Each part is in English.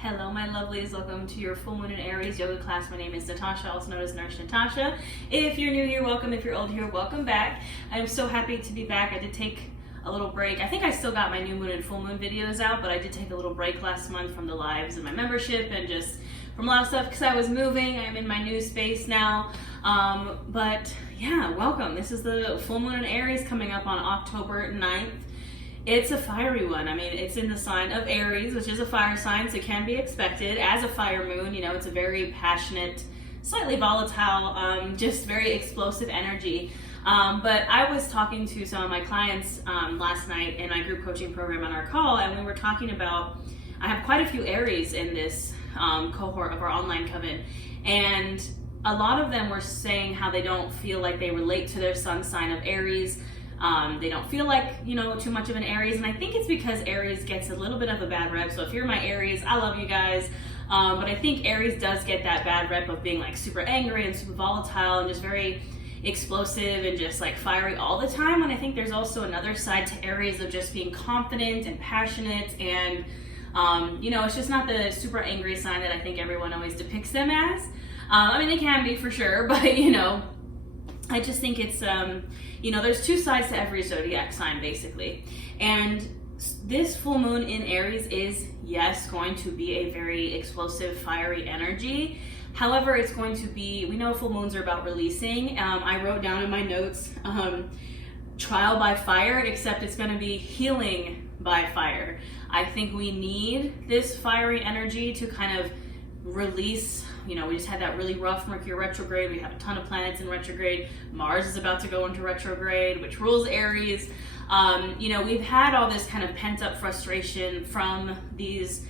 Hello my lovelies, welcome to your full moon in Aries yoga class. My name is Natasha, also known as Nurse Natasha. If you're new here, welcome. If you're old here, welcome back. I'm so happy to be back. I did take a little break. I think I still got my new moon and full moon videos out, but I did take a little break last month from the lives and my membership and just from a lot of stuff because I was moving. I'm in my new space now. But yeah, welcome. This is the full moon in Aries coming up on October 9th. It's a fiery one. I mean, it's in the sign of Aries, which is a fire sign, so it can be expected as a fire moon. You know, it's a very passionate, slightly volatile, just very explosive energy. But I was talking to some of my clients last night in my group coaching program on our call, and we were talking about, I have quite a few Aries in this cohort of our online coven, and a lot of them were saying how they don't feel like they relate to their sun sign of Aries. They don't feel like, you know, too much of an Aries, and I think it's because Aries gets a little bit of a bad rep. So if you're my Aries, I love you guys, but I think Aries does get that bad rep of being like super angry and super volatile and just very explosive and just like fiery all the time. And I think there's also another side to Aries of just being confident and passionate and you know, it's just not the super angry sign that I think everyone always depicts them as. I mean, they can be for sure, but you know, I just think it's, you know, there's two sides to every zodiac sign basically. And this full moon in Aries is, yes, going to be a very explosive, fiery energy. However, it's going to be, we know full moons are about releasing. I wrote down in my notes, trial by fire, except it's going to be healing by fire. I think we need this fiery energy to kind of release. You know, we just had that really rough Mercury retrograde. We have a ton of planets in retrograde. Mars is about to go into retrograde, which rules Aries. You know, we've had all this kind of pent up frustration from these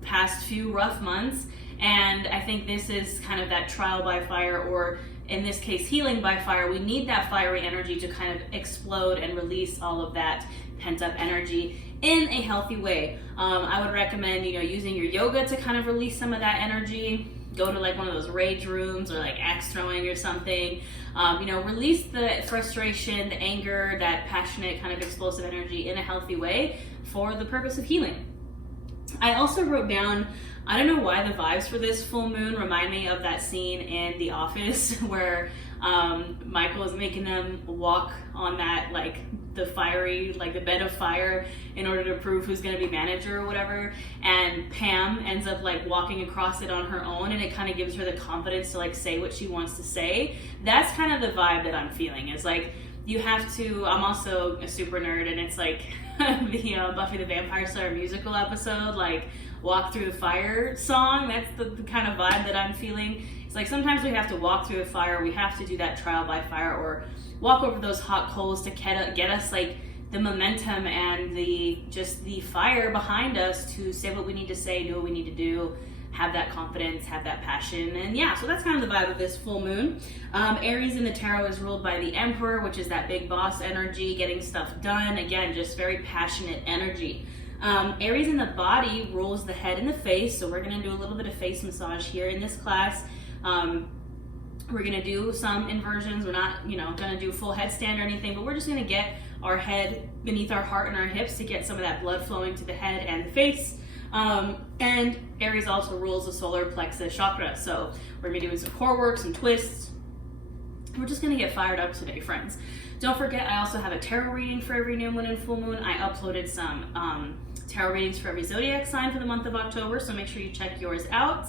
past few rough months. And I think this is kind of that trial by fire, or in this case, healing by fire. We need that fiery energy to kind of explode and release all of that pent up energy in a healthy way. I would recommend, you know, using your yoga to kind of release some of that energy. Go to like one of those rage rooms or like axe throwing or something. You know, release the frustration, the anger, that passionate kind of explosive energy in a healthy way for the purpose of healing. I also wrote down, I don't know why the vibes for this full moon remind me of that scene in The Office where Michael is making them walk on that, like the fiery, like the bed of fire in order to prove who's going to be manager or whatever. And Pam ends up like walking across it on her own, and it kind of gives her the confidence to like say what she wants to say. That's kind of the vibe that I'm feeling. Is like, you have to, I'm also a super nerd, and it's like the Buffy the Vampire Slayer musical episode, like Walk Through the Fire song. That's the kind of vibe that I'm feeling. It's like sometimes we have to walk through the fire, we have to do that trial by fire, or walk over those hot coals to get us like the momentum and the fire behind us to say what we need to say, do what we need to do, have that confidence, have that passion. And yeah, so that's kind of the vibe of this full moon. Aries in the tarot is ruled by the Emperor, which is that big boss energy, getting stuff done. Again, just very passionate energy. Aries in the body rules the head and the face, so we're going to do a little bit of face massage here in this class. We're going to do some inversions. We're not, you know, going to do full headstand or anything, but we're just going to get our head beneath our heart and our hips to get some of that blood flowing to the head and the face. And Aries also rules the solar plexus chakra, so we're going to be doing some core work, some twists. We're just going to get fired up today, friends. Don't forget, I also have a tarot reading for every new moon and full moon. I uploaded some tarot readings for every zodiac sign for the month of October, so make sure you check yours out.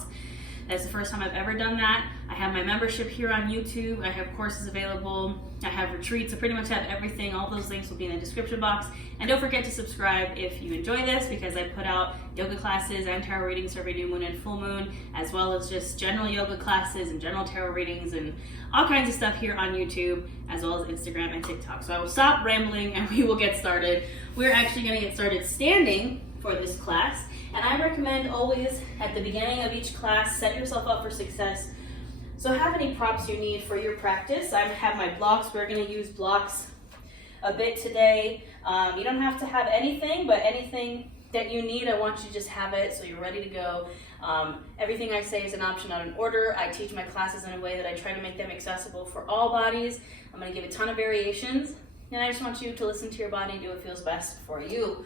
That's the first time I've ever done that. I have my membership here on YouTube. I have courses available. I have retreats. I pretty much have everything. All those links will be in the description box. And don't forget to subscribe if you enjoy this, because I put out yoga classes and tarot readings for every new moon and full moon, as well as just general yoga classes and general tarot readings and all kinds of stuff here on YouTube, as well as Instagram and TikTok. So I will stop rambling and we will get started. We're actually going to get started standing for this class. And I recommend always at the beginning of each class, set yourself up for success. So have any props you need for your practice. I have my blocks. We're going to use blocks a bit today. You don't have to have anything, but anything that you need, I want you to just have it so you're ready to go. Everything I say is an option, not an order. I teach my classes in a way that I try to make them accessible for all bodies. I'm going to give a ton of variations, and I just want you to listen to your body and do what feels best for you.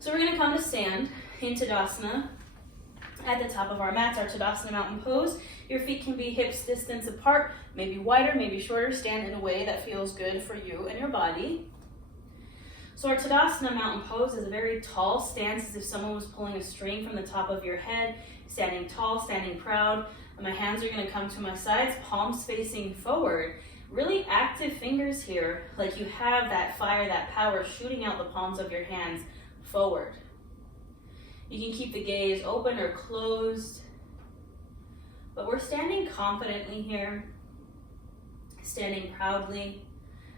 So we're going to come to stand in Tadasana, At the top of our mats, our Tadasana Mountain Pose. Your feet can be hips distance apart, maybe wider, maybe shorter. Stand in a way that feels good for you and your body. So our Tadasana Mountain Pose is a very tall stance, as if someone was pulling a string from the top of your head. Standing tall, standing proud. And my hands are going to come to my sides, palms facing forward. Really active fingers here, like you have that fire, that power shooting out the palms of your hands forward. You can keep the gaze open or closed, but we're standing confidently here, standing proudly,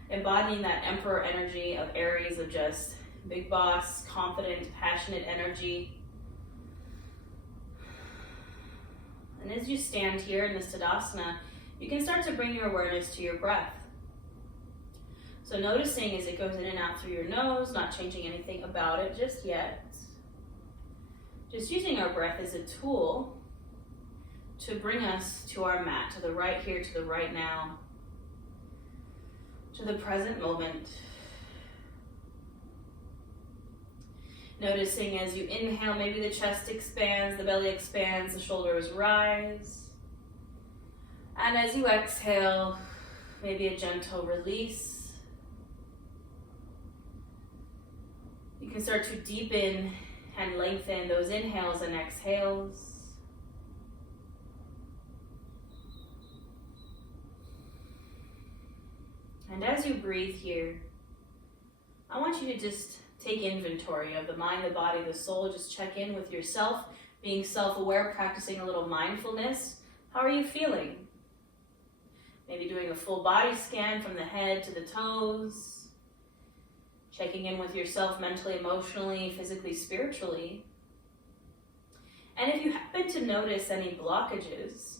embodying that emperor energy of Aries, of just big boss, confident, passionate energy. And as you stand here in this Tadasana, you can start to bring your awareness to your breath. So noticing as it goes in and out through your nose, not changing anything about it just yet. Just using our breath as a tool to bring us to our mat, to the right here, to the right now, to the present moment. Noticing as you inhale, maybe the chest expands, the belly expands, the shoulders rise. And as you exhale, maybe a gentle release. You can start to deepen and lengthen those inhales and exhales. And as you breathe here, I want you to just take inventory of the mind, the body, the soul. Just check in with yourself, being self-aware, practicing a little mindfulness. How are you feeling? Maybe doing a full body scan from the head to the toes. Checking in with yourself mentally, emotionally, physically, spiritually. And if you happen to notice any blockages,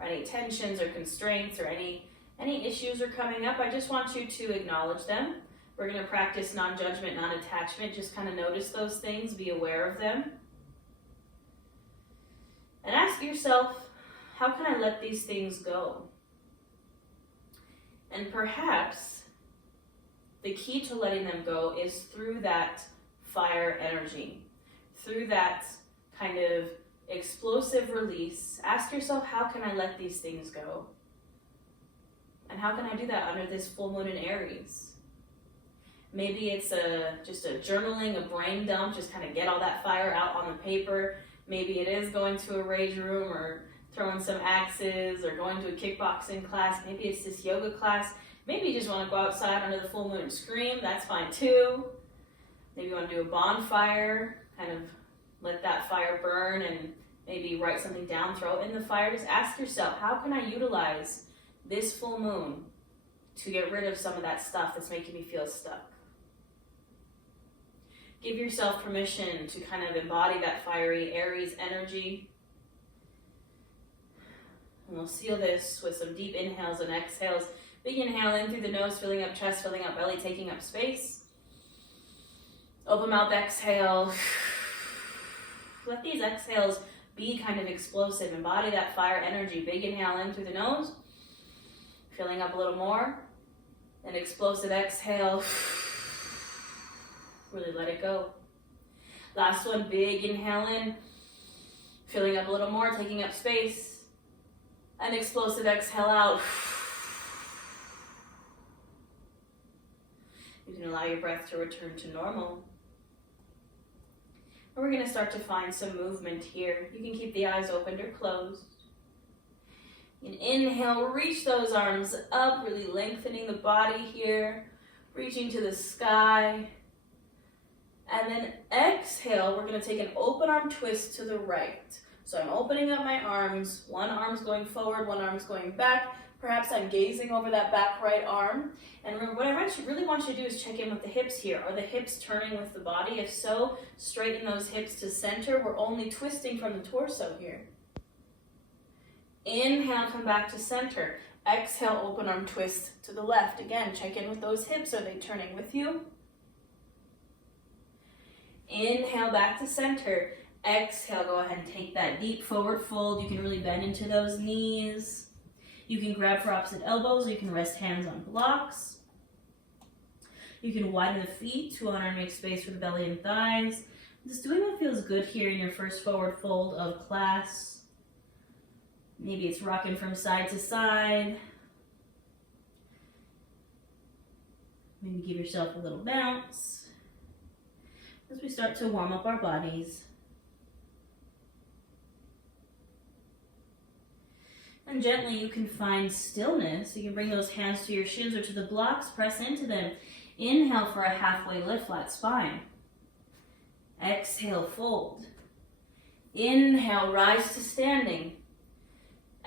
or any tensions or constraints, or any issues are coming up, I just want you to acknowledge them. We're going to practice non-judgment, non-attachment. Just kind of notice those things, be aware of them. And ask yourself, how can I let these things go? And perhaps the key to letting them go is through that fire energy, through that kind of explosive release. Ask yourself, how can I let these things go? And how can I do that under this full moon in Aries? Maybe it's just a journaling, a brain dump, just kind of get all that fire out on the paper. Maybe it is going to a rage room or throwing some axes or going to a kickboxing class. Maybe it's this yoga class. Maybe you just want to go outside under the full moon and scream. That's fine too. Maybe you want to do a bonfire, kind of let that fire burn and maybe write something down, throw it in the fire. Just ask yourself, how can I utilize this full moon to get rid of some of that stuff that's making me feel stuck? Give yourself permission to kind of embody that fiery Aries energy. And we'll seal this with some deep inhales and exhales. Big inhale in through the nose, filling up chest, filling up belly, taking up space. Open mouth, exhale. Let these exhales be kind of explosive. Embody that fire energy. Big inhale in through the nose, filling up a little more. An explosive exhale. Really let it go. Last one, big inhale in, filling up a little more, taking up space. An explosive exhale out. You can allow your breath to return to normal. And we're going to start to find some movement here. You can keep the eyes open or closed. And inhale, reach those arms up, really lengthening the body here, reaching to the sky. And then exhale, we're going to take an open arm twist to the right. So I'm opening up my arms. One arm's going forward, one arm's going back. Perhaps I'm gazing over that back right arm. And remember, what I really want you to do is check in with the hips here. Are the hips turning with the body? If so, straighten those hips to center. We're only twisting from the torso here. Inhale, come back to center. Exhale, open arm twist to the left. Again, check in with those hips. Are they turning with you? Inhale, back to center. Exhale, go ahead and take that deep forward fold. You can really bend into those knees. You can grab for opposite elbows, or you can rest hands on blocks. You can widen the feet to honor and make space for the belly and thighs. Just doing what feels good here in your first forward fold of class. Maybe it's rocking from side to side. Maybe give yourself a little bounce as we start to warm up our bodies. And gently you can find stillness. You can bring those hands to your shins or to the blocks, press into them. Inhale for a halfway lift, flat spine. Exhale, fold. Inhale, rise to standing.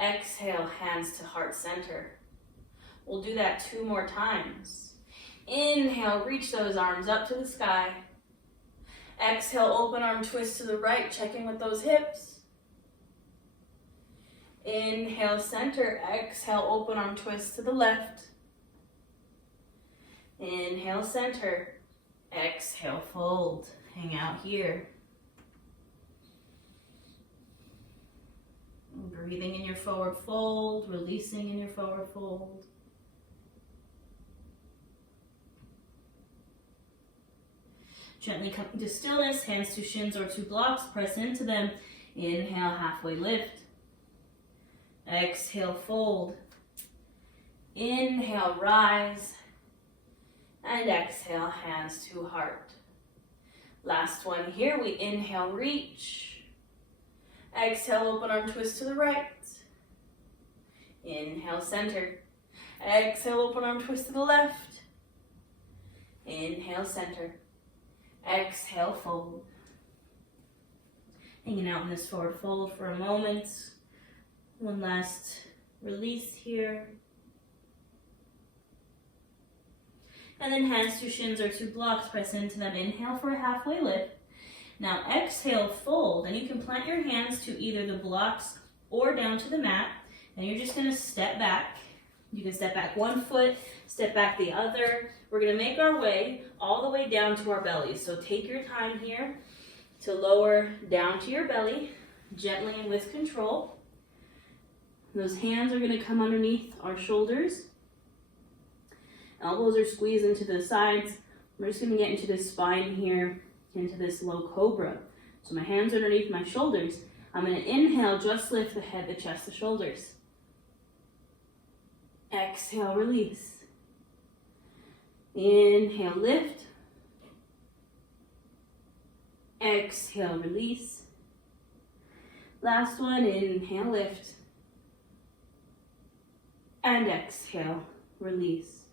Exhale, hands to heart center. We'll do that 2 more times. Inhale, reach those arms up to the sky. Exhale, open arm twist to the right, check in with those hips. Inhale, center. Exhale, open arm twist to the left. Inhale, center. Exhale, fold. Hang out here. Breathing in your forward fold, releasing in your forward fold. Gently coming to stillness, hands to shins or to blocks, press into them. Inhale, halfway lift. Exhale, fold. Inhale, rise. And exhale, hands to heart. Last one here, we inhale, reach. Exhale, open arm twist to the right. Inhale, center. Exhale, open arm twist to the left. Inhale, center. Exhale, fold. Hanging out in this forward fold for a moment. One last release here. And then hands to shins or to blocks, press into them. Inhale for a halfway lift. Now exhale, fold, and you can plant your hands to either the blocks or down to the mat. And you're just gonna step back. You can step back 1 foot, step back the other. We're gonna make our way all the way down to our bellies. So take your time here to lower down to your belly, gently and with control. Those hands are gonna come underneath our shoulders. Elbows are squeezed into the sides. We're just gonna get into this spine here, into this low cobra. So my hands are underneath my shoulders. I'm gonna inhale, just lift the head, the chest, the shoulders. Exhale, release. Inhale, lift. Exhale, release. Last one, inhale, lift. And exhale, release.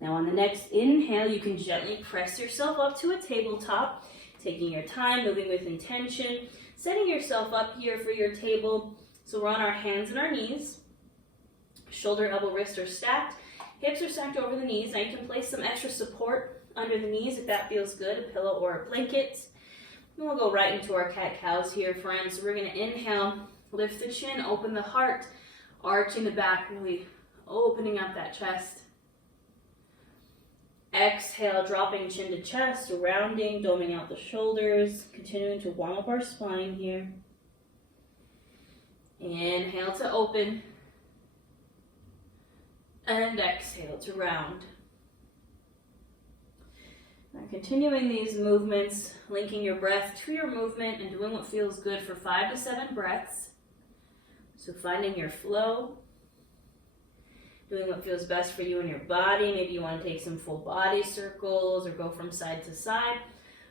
Now on the next inhale, you can gently press yourself up to a tabletop, taking your time, moving with intention, setting yourself up here for your table. So we're on our hands and our knees. Shoulder, elbow, wrist are stacked. Hips are stacked over the knees. Now you can place some extra support under the knees if that feels good, a pillow or a blanket. And we'll go right into our cat-cows here, friends. So we're gonna inhale, lift the chin, open the heart, arching the back, really opening up that chest. Exhale, dropping chin to chest, rounding, doming out the shoulders, continuing to warm up our spine here. Inhale to open. And exhale to round. Now continuing these movements, linking your breath to your movement and doing what feels good for 5 to 7 breaths. So finding your flow. Doing what feels best for you and your body. Maybe you want to take some full body circles or go from side to side.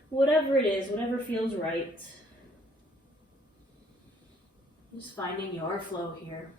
Whatever it is, whatever feels right. Just finding your flow here.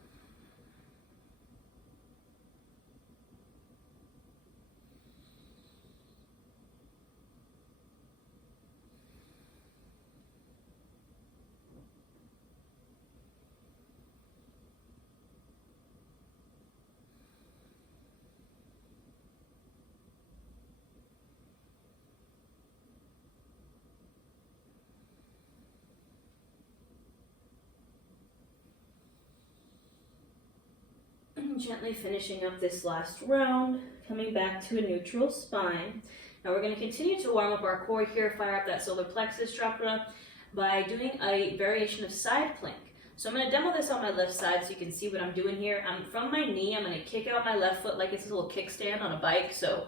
Gently finishing up this last round, coming back to a neutral spine. Now we're going to continue to warm up our core here, fire up that solar plexus chakra by doing a variation of side plank. So I'm going to demo this on my left side so you can see what I'm doing here. From my knee, I'm going to kick out my left foot like it's a little kickstand on a bike. So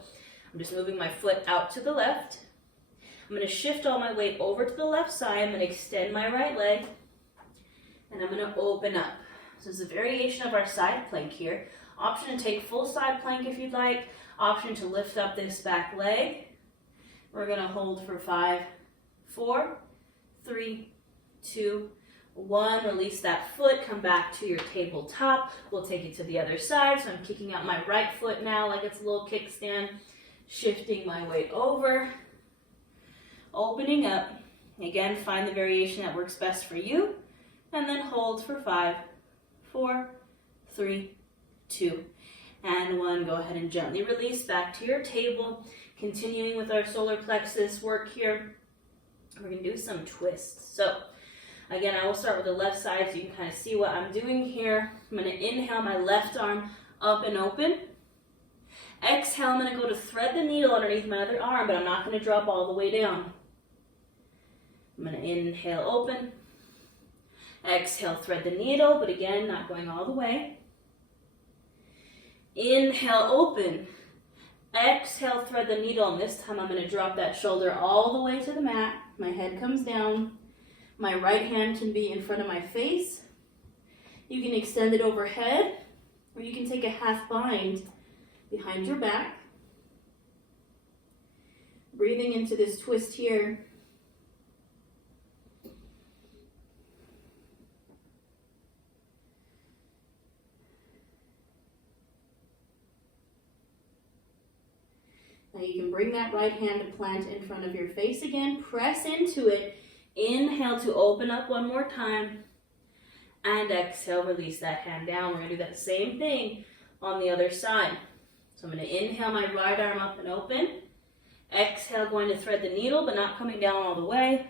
I'm just moving my foot out to the left. I'm going to shift all my weight over to the left side. I'm going to extend my right leg, and I'm going to open up. So this is a variation of our side plank here. Option to take full side plank if you'd like. Option to lift up this back leg. We're going to hold for 5, 4, 3, 2, 1. Release that foot. Come back to your tabletop. We'll take it to the other side. So I'm kicking out my right foot now like it's a little kickstand. Shifting my weight over. Opening up. Again, find the variation that works best for you. And then hold for 5, 4, 3, 2, and 1. Go ahead and gently release back to your table. Continuing with our solar plexus work here. We're going to do some twists. So again, I will start with the left side so you can kind of see what I'm doing here. I'm going to inhale my left arm up and open. Exhale, I'm going to go to thread the needle underneath my other arm, but I'm not going to drop all the way down. I'm going to inhale, open. Exhale, thread the needle, but again, not going all the way. Inhale, open. Exhale, thread the needle, and this time I'm going to drop that shoulder all the way to the mat. My head comes down. My right hand can be in front of my face. You can extend it overhead, or you can take a half bind behind your back. Breathing into this twist here. Now you can bring that right hand to plant in front of your face again. Press into it. Inhale to open up one more time. And exhale, release that hand down. We're going to do that same thing on the other side. So I'm going to inhale my right arm up and open. Exhale, going to thread the needle, but not coming down all the way.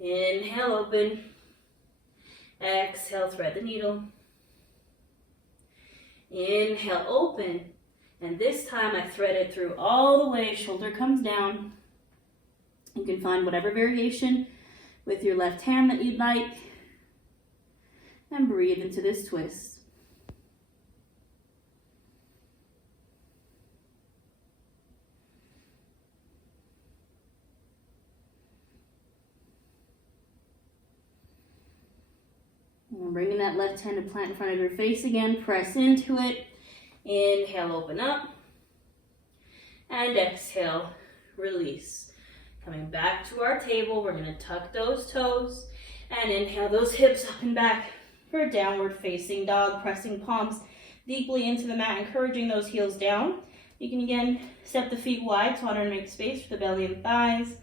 Inhale, open. Exhale, thread the needle. Inhale, open. And this time I thread it through all the way, shoulder comes down. You can find whatever variation with your left hand that you'd like. And breathe into this twist. And bringing that left hand to plant in front of your face again, press into it. Inhale, open up, and exhale, release. Coming back to our table, we're going to tuck those toes and inhale those hips up and back for a downward facing dog, pressing palms deeply into the mat, encouraging those heels down. You can again step the feet wide so I don't make space for the belly and thighs.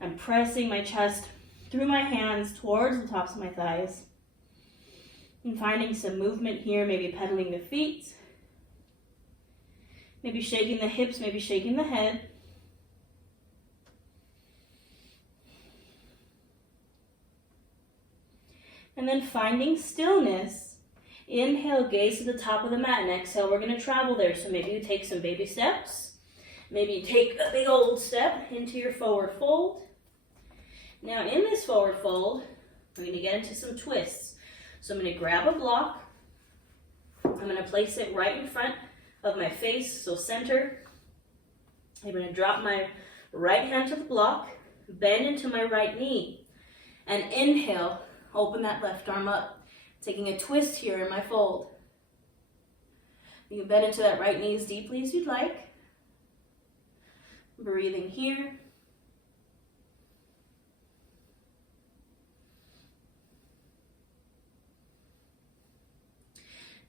I'm pressing my chest through my hands towards the tops of my thighs. And finding some movement here, maybe pedaling the feet. Maybe shaking the hips, maybe shaking the head. And then finding stillness. Inhale, gaze to the top of the mat, and exhale, we're going to travel there. So maybe you take some baby steps. Maybe you take a big old step into your forward fold. Now in this forward fold, we're going to get into some twists. So I'm going to grab a block. I'm going to place it right in front of my face, so center. I'm going to drop my right hand to the block, bend into my right knee, and inhale, open that left arm up, taking a twist here in my fold. You can bend into that right knee as deeply as you'd like. Breathing here.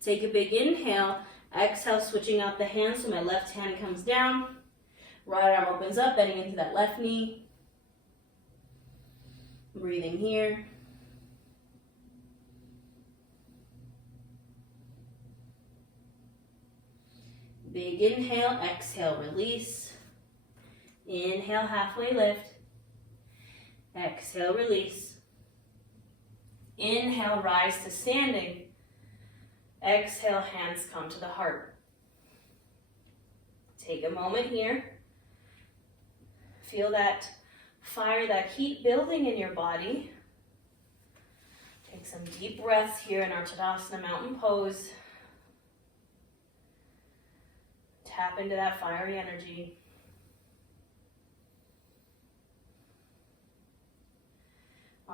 Take a big inhale. Exhale, switching out the hands so my left hand comes down. Right arm opens up, bending into that left knee. Breathing here. Big inhale, exhale, release. Inhale, halfway lift. Exhale, release. Inhale, rise to standing. Exhale, hands come to the heart. Take a moment here. Feel that fire, that heat building in your body. Take some deep breaths here in our Tadasana Mountain Pose. Tap into that fiery energy.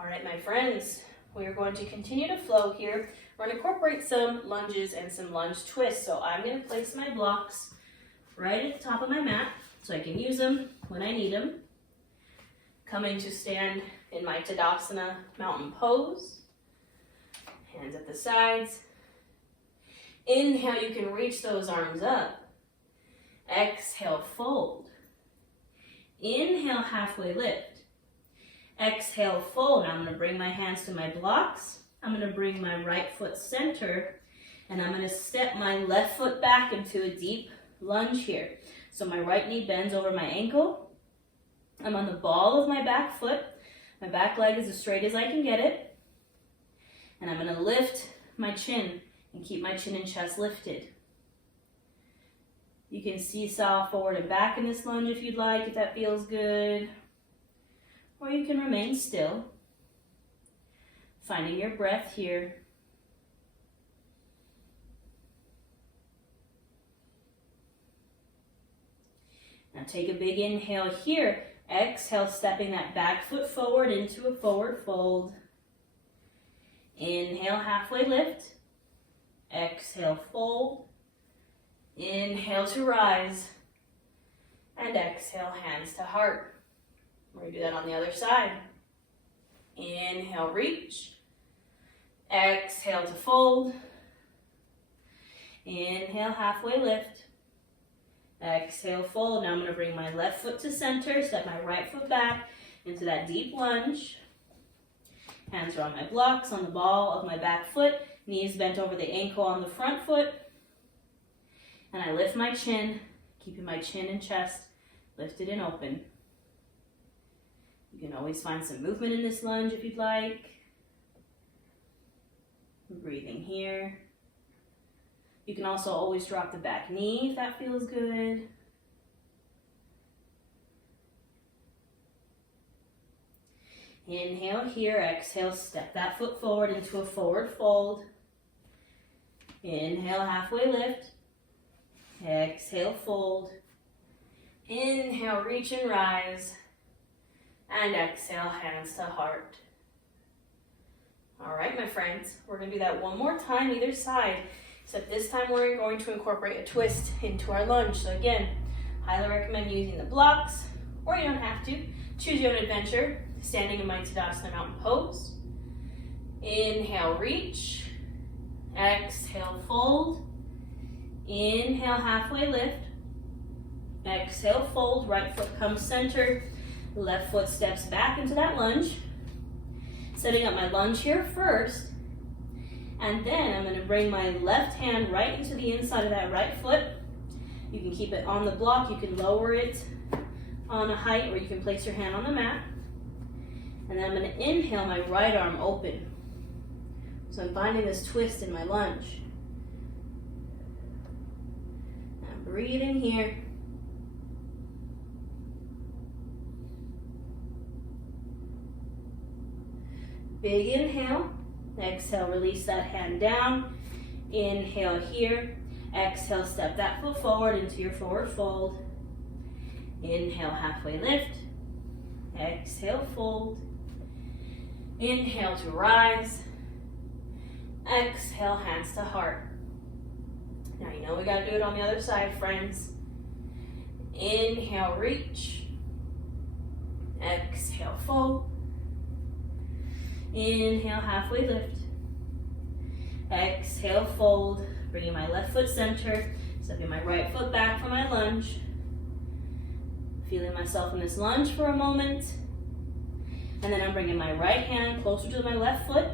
All right, my friends, we are going to continue to flow here. We're going to incorporate some lunges and some lunge twists. So I'm going to place my blocks right at the top of my mat so I can use them when I need them. Coming to stand in my Tadasana mountain pose. Hands at the sides. Inhale, you can reach those arms up. Exhale, fold. Inhale, halfway lift. Exhale, fold. Now I'm going to bring my hands to my blocks. I'm going to bring my right foot center, and I'm going to step my left foot back into a deep lunge here. So my right knee bends over my ankle. I'm on the ball of my back foot. My back leg is as straight as I can get it. And I'm going to lift my chin and keep my chin and chest lifted. You can seesaw forward and back in this lunge if you'd like, if that feels good. Or you can remain still, finding your breath here. Now take a big inhale here. Exhale, stepping that back foot forward into a forward fold. Inhale, halfway lift. Exhale, fold. Inhale to rise. And exhale, hands to heart. We're going to do that on the other side. Inhale, reach. Exhale to fold. Inhale, halfway lift. Exhale, fold. Now I'm going to bring my left foot to center, step my right foot back into that deep lunge. Hands are on my blocks, on the ball of my back foot. Knees bent over the ankle on the front foot. And I lift my chin, keeping my chin and chest lifted and open. You can always find some movement in this lunge if you'd like. Breathing here. You can also always drop the back knee if that feels good. Inhale here, exhale, step that foot forward into a forward fold. Inhale, halfway lift. Exhale, fold. Inhale, reach and rise. And exhale, hands to heart. All right, my friends, we're going to do that one more time, either side. Except this time we're going to incorporate a twist into our lunge. So again, highly recommend using the blocks, or you don't have to. Choose your own adventure. Standing in my Tadasana mountain pose. Inhale, reach. Exhale, fold. Inhale, halfway lift. Exhale, fold. Right foot comes center. Left foot steps back into that lunge. Setting up my lunge here first. And then I'm going to bring my left hand right into the inside of that right foot. You can keep it on the block. You can lower it on a height, or you can place your hand on the mat. And then I'm going to inhale my right arm open. So I'm finding this twist in my lunge. I'm breathing here. Big inhale. Exhale, release that hand down. Inhale here. Exhale, step that foot forward into your forward fold. Inhale, halfway lift. Exhale, fold. Inhale to rise. Exhale, hands to heart. Now you know we got to do it on the other side, friends. Inhale, reach. Exhale, fold. Inhale, halfway lift. Exhale, fold. Bringing my left foot center. Stepping my right foot back for my lunge. Feeling myself in this lunge for a moment. And then I'm bringing my right hand closer to my left foot.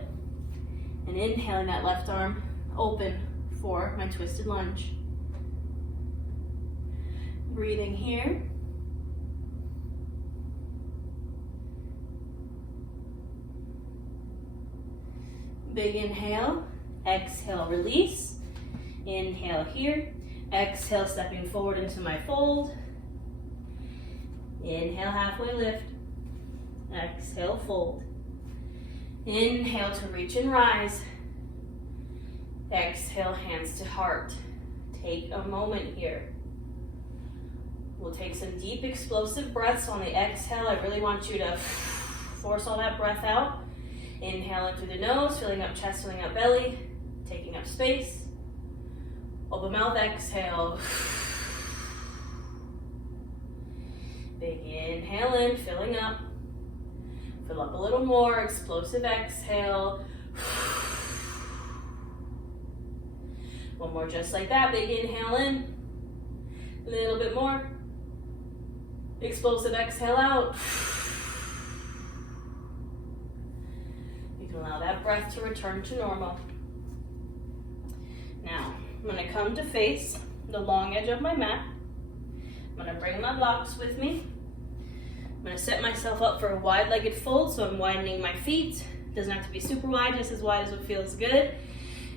And inhaling that left arm open for my twisted lunge. Breathing here. Big inhale. Exhale, release. Inhale here. Exhale, stepping forward into my fold. Inhale, halfway lift. Exhale, fold. Inhale to reach and rise. Exhale, hands to heart. Take a moment here. We'll take some deep explosive breaths on the exhale. I really want you to force all that breath out. Inhale in through the nose, filling up chest, filling up belly, taking up space. Open mouth, exhale. Big inhale in, filling up. Fill up a little more, explosive exhale. One more just like that, big inhale in. A little bit more. Explosive exhale out. You can allow that breath to return to normal. Now, I'm going to come to face the long edge of my mat. I'm going to bring my blocks with me. I'm going to set myself up for a wide-legged fold, so I'm widening my feet. It doesn't have to be super wide, just as wide as it feels good.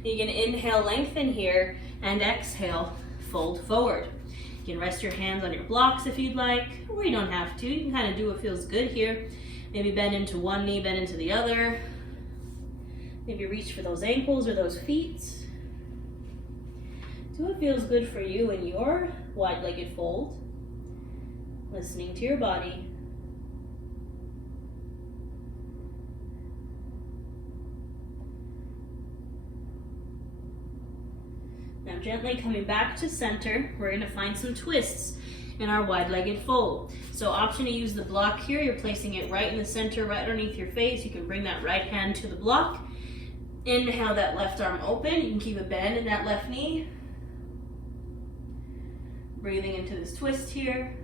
You can inhale, lengthen here, and exhale, fold forward. You can rest your hands on your blocks if you'd like, or you don't have to. You can kind of do what feels good here. Maybe bend into one knee, bend into the other. Maybe reach for those ankles or those feet. Do what feels good for you in your wide-legged fold. Listening to your body. Now gently coming back to center, we're going to find some twists in our wide-legged fold. So option to use the block here, you're placing it right in the center, right underneath your face. You can bring that right hand to the block. Inhale that left arm open. You can keep a bend in that left knee. Breathing into this twist here.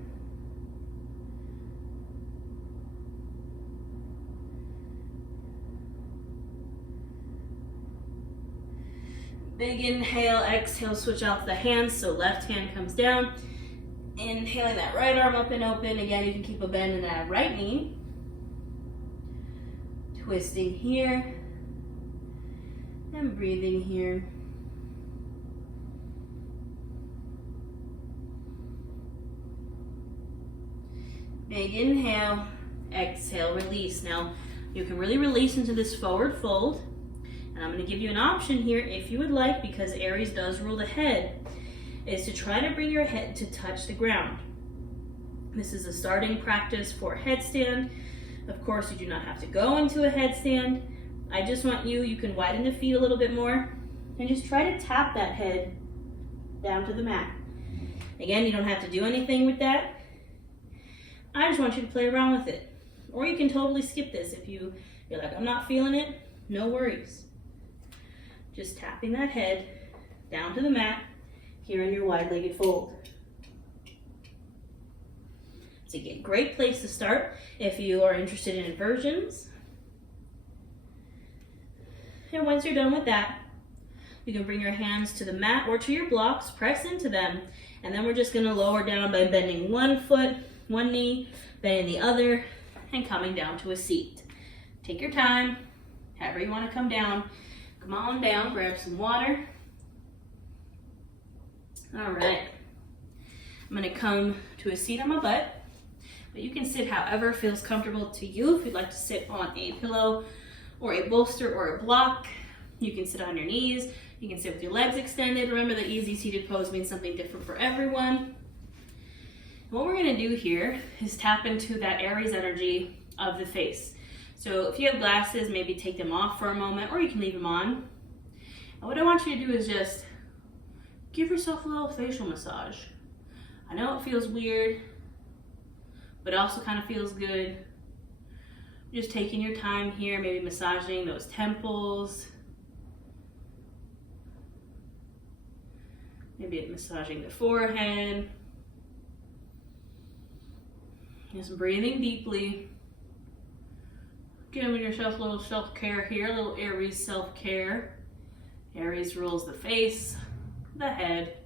Big inhale, exhale, switch out the hands, so left hand comes down. Inhaling that right arm up and open. Again, you can keep a bend in that right knee. Twisting here. And breathing here. Big inhale, exhale, release. Now, you can really release into this forward fold. And I'm going to give you an option here if you would like, because Aries does rule the head, is to try to bring your head to touch the ground. This is a starting practice for headstand. Of course, you do not have to go into a headstand. I just want you can widen the feet a little bit more and just try to tap that head down to the mat. Again, you don't have to do anything with that. I just want you to play around with it. Or you can totally skip this if you're like, I'm not feeling it, no worries. Just tapping that head down to the mat here in your wide-legged fold. It's a great place to start if you are interested in inversions. And once you're done with that, you can bring your hands to the mat or to your blocks, press into them, and then we're just going to lower down by bending one foot, one knee, bending the other, and coming down to a seat. Take your time, however you want to come down. Come on down, grab some water. All right. I'm going to come to a seat on my butt, but you can sit however feels comfortable to you. If you'd like to sit on a pillow or a bolster or a block, you can sit on your knees. You can sit with your legs extended. Remember that easy seated pose means something different for everyone. What we're going to do here is tap into that Aries energy of the face. So if you have glasses, maybe take them off for a moment, or you can leave them on. And what I want you to do is just give yourself a little facial massage. I know it feels weird, but it also kind of feels good. Just taking your time here, maybe massaging those temples. Maybe massaging the forehead. Just breathing deeply. Giving yourself a little self-care here, a little Aries self-care. Aries rules the face, the head.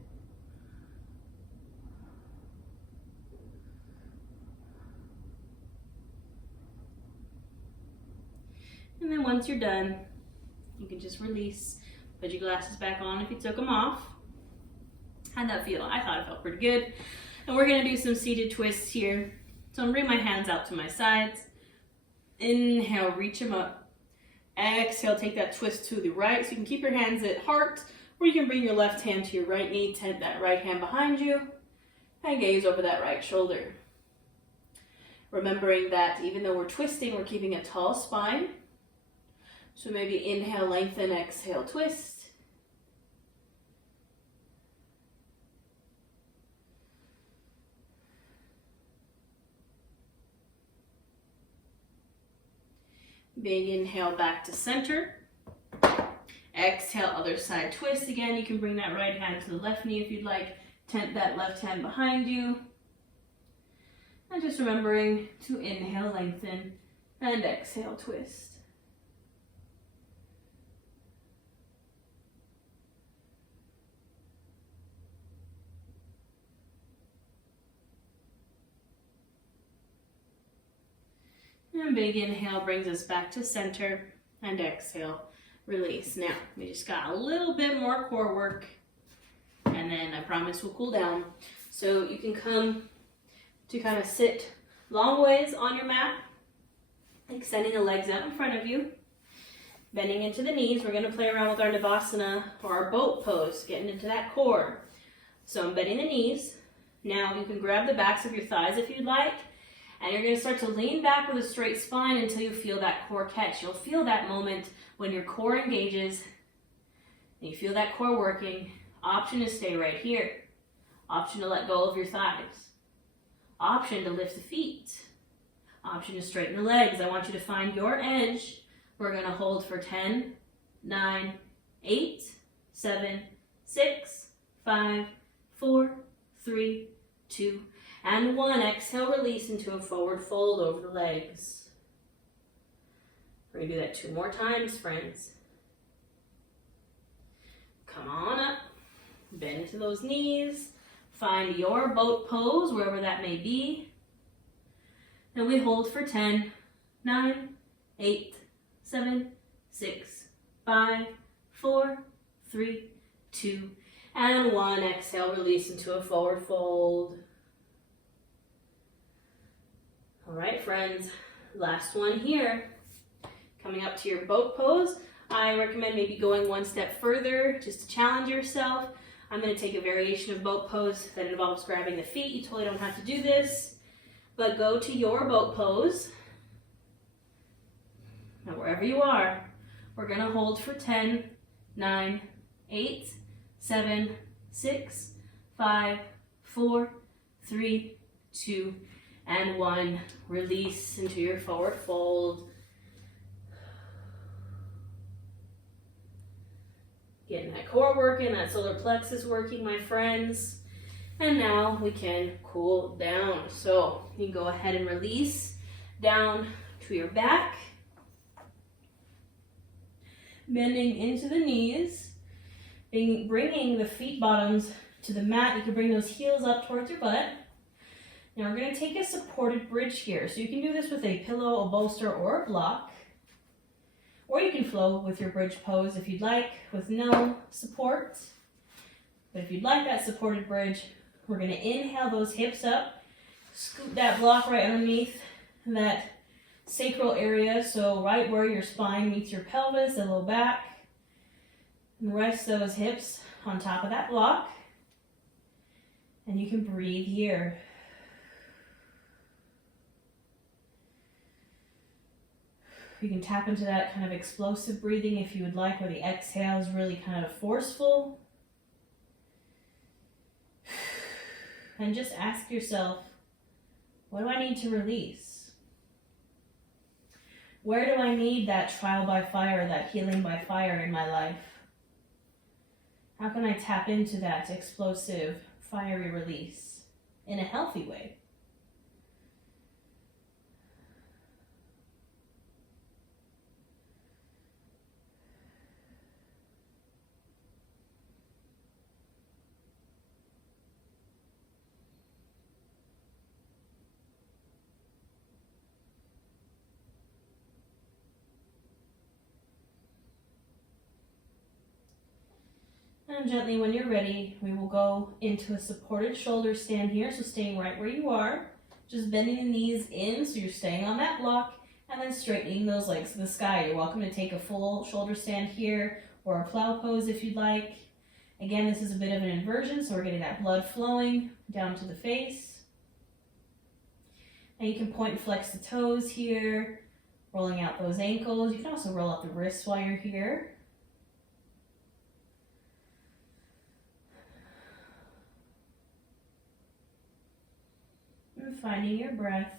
And then once you're done, you can just release. Put your glasses back on if you took them off. How'd that feel? I thought it felt pretty good. And we're gonna do some seated twists here. So I'm gonna bring my hands out to my sides. Inhale, reach them up. Exhale, take that twist to the right. So you can keep your hands at heart, or you can bring your left hand to your right knee, tent that right hand behind you, and gaze over that right shoulder. Remembering that even though we're twisting, we're keeping a tall spine. So maybe inhale, lengthen, exhale, twist. Big inhale back to center. Exhale, other side twist. Again, you can bring that right hand to the left knee if you'd like. Tent that left hand behind you. And just remembering to inhale, lengthen, and exhale, twist. And big inhale brings us back to center, and exhale, release. Now, we just got a little bit more core work, and then I promise we'll cool down. So you can come to kind of sit long ways on your mat, extending the legs out in front of you, bending into the knees. We're going to play around with our Navasana or our boat pose, getting into that core. So I'm bending the knees. Now you can grab the backs of your thighs if you'd like, and you're going to start to lean back with a straight spine until you feel that core catch. You'll feel that moment when your core engages and you feel that core working. Option to stay right here. Option to let go of your thighs. Option to lift the feet. Option to straighten the legs. I want you to find your edge. We're going to hold for 10, 9, 8, 7, 6, 5, 4, 3, 2, and 1. Exhale, release into a forward fold over the legs. We're going to do that 2 more times, friends. Come on up. Bend into those knees. Find your boat pose, wherever that may be. And we hold for 10, 9, 8, 7, 6, 5, 4, 3, 2, and 1. Exhale, release into a forward fold. All right, friends, last one here. Coming up to your boat pose, I recommend maybe going one step further just to challenge yourself. I'm going to take a variation of boat pose that involves grabbing the feet. You totally don't have to do this, but go to your boat pose. Now, wherever you are, we're going to hold for 10, 9, 8, 7, 6, 5, 4, 3, 2, and 1. Release into your forward fold. Getting that core working, that solar plexus working, my friends. And now we can cool down. So you can go ahead and release down to your back. Bending into the knees. Bringing the feet bottoms to the mat. You can bring those heels up towards your butt. Now we're going to take a supported bridge here. So you can do this with a pillow, a bolster, or a block. Or you can flow with your bridge pose if you'd like, with no support. But if you'd like that supported bridge, we're going to inhale those hips up, scoop that block right underneath that sacral area, so right where your spine meets your pelvis, the low back. And rest those hips on top of that block. And you can breathe here. You can tap into that kind of explosive breathing if you would like, where the exhale is really kind of forceful. And just ask yourself, what do I need to release? Where do I need that trial by fire, that healing by fire in my life? How can I tap into that explosive, fiery release in a healthy way? And gently, when you're ready, we will go into a supported shoulder stand here. So staying right where you are, just bending the knees in so you're staying on that block, and then straightening those legs to the sky. You're welcome to take a full shoulder stand here or a plow pose if you'd like. Again, this is a bit of an inversion, so we're getting that blood flowing down to the face. And you can point and flex the toes here, Rolling out those ankles. You can also roll out the wrists while you're here. And finding your breath.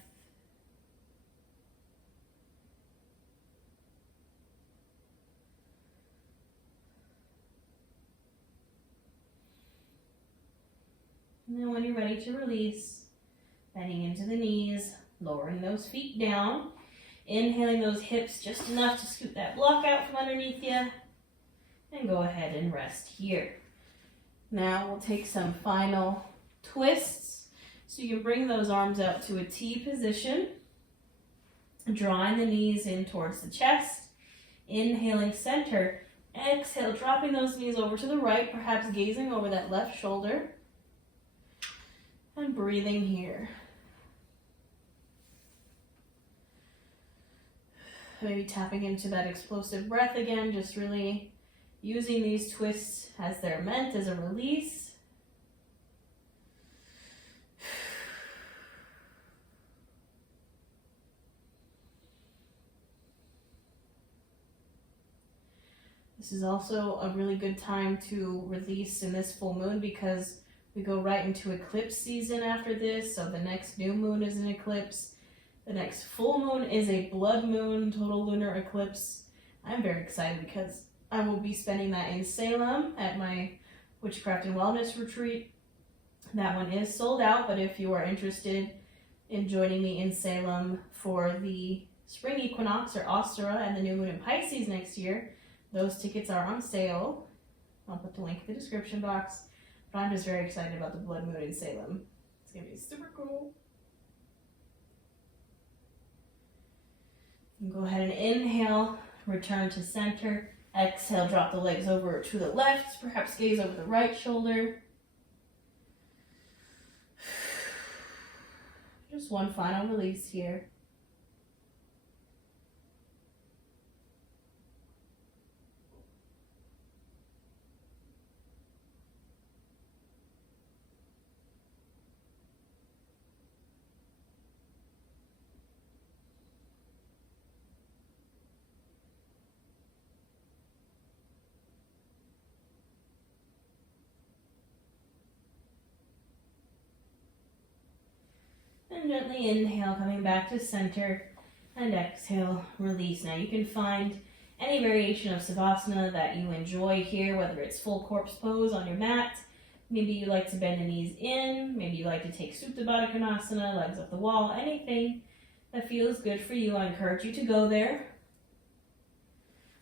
And then when you're ready to release, bending into the knees, lowering those feet down, inhaling those hips just enough to scoop that block out from underneath you, and go ahead and rest here. Now we'll take some final twists. So you can bring those arms up to a T position, drawing the knees in towards the chest, inhaling center, exhale, dropping those knees over to the right, perhaps gazing over that left shoulder, and breathing here. Maybe tapping into that explosive breath again, just really using these twists as they're meant, as a release. This is also a really good time to release in this full moon because we go right into eclipse season after this. So the next new moon is an eclipse. The next full moon is a blood moon, total lunar eclipse. I'm very excited because I will be spending that in Salem at my Witchcraft and Wellness retreat. That one is sold out, but if you are interested in joining me in Salem for the spring equinox or Ostara and the new moon in Pisces next year, those tickets are on sale. I'll put the link in the description box. But I'm just very excited about the blood moon in Salem. It's going to be super cool. And go ahead and inhale, return to center. Exhale, drop the legs over to the left, perhaps gaze over the right shoulder. Just one final release here. And gently inhale, coming back to center, and exhale, release. Now you can find any variation of Savasana that you enjoy here, whether it's full corpse pose on your mat, maybe you like to bend the knees in, maybe you like to take Supta Baddha Konasana, legs up the wall, anything that feels good for you. I encourage you to go there.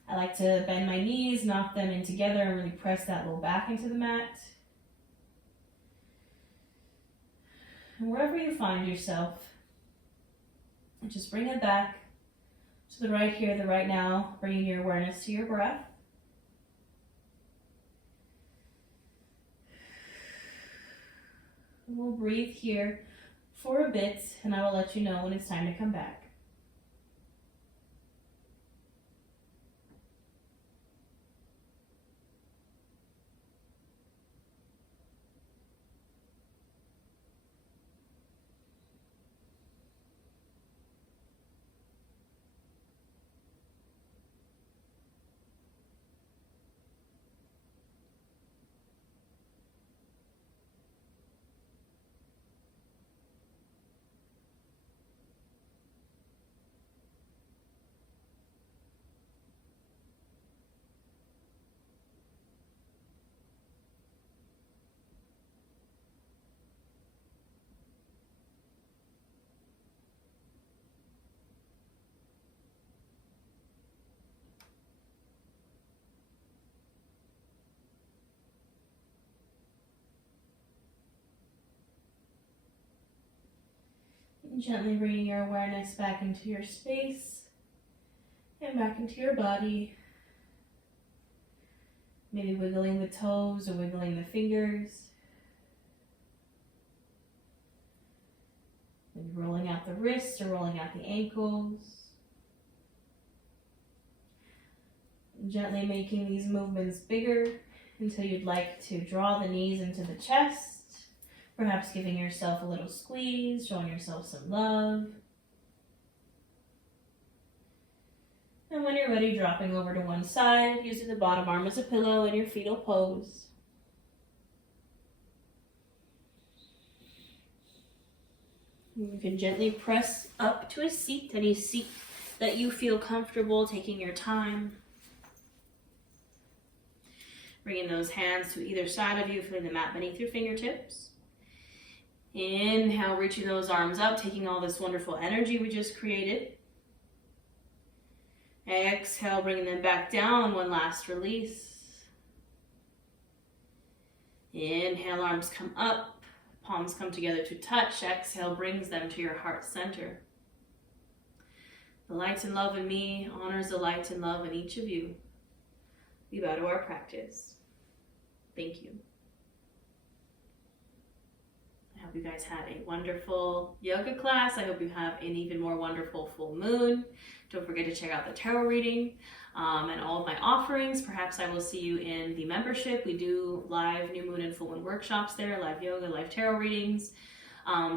I like to bend my knees, knock them in together, and really press that low back into the mat. And wherever you find yourself, just bring it back to the right here, the right now, bringing your awareness to your breath. And we'll breathe here for a bit, and I will let you know when it's time to come back. Gently bringing your awareness back into your space and back into your body. Maybe wiggling the toes or wiggling the fingers. Maybe rolling out the wrists or rolling out the ankles. Gently making these movements bigger until you'd like to draw the knees into the chest. Perhaps giving yourself a little squeeze, showing yourself some love. And when you're ready, dropping over to one side, using the bottom arm as a pillow in your fetal pose. You can gently press up to a seat, any seat that you feel comfortable, taking your time. Bringing those hands to either side of you, feeling the mat beneath your fingertips. Inhale, reaching those arms up, taking all this wonderful energy we just created. Exhale, bringing them back down, one last release. Inhale, arms come up, palms come together to touch. Exhale, brings them to your heart center. The light and love in me honors the light and love in each of you. We bow to our practice. Thank you. I hope you guys had a wonderful yoga class. I hope you have an even more wonderful full moon. Don't forget to check out the tarot reading and all of my offerings. Perhaps I will see you in the membership. We do live new moon and full moon workshops there, live yoga, live tarot readings.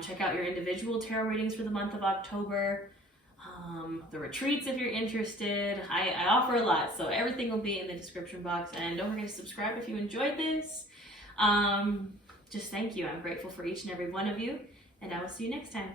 Check out your individual tarot readings for the month of October. The retreats if you're interested. I offer a lot, so everything will be in the description box. And don't forget to subscribe if you enjoyed this. Just thank you. I'm grateful for each and every one of you, and I will see you next time.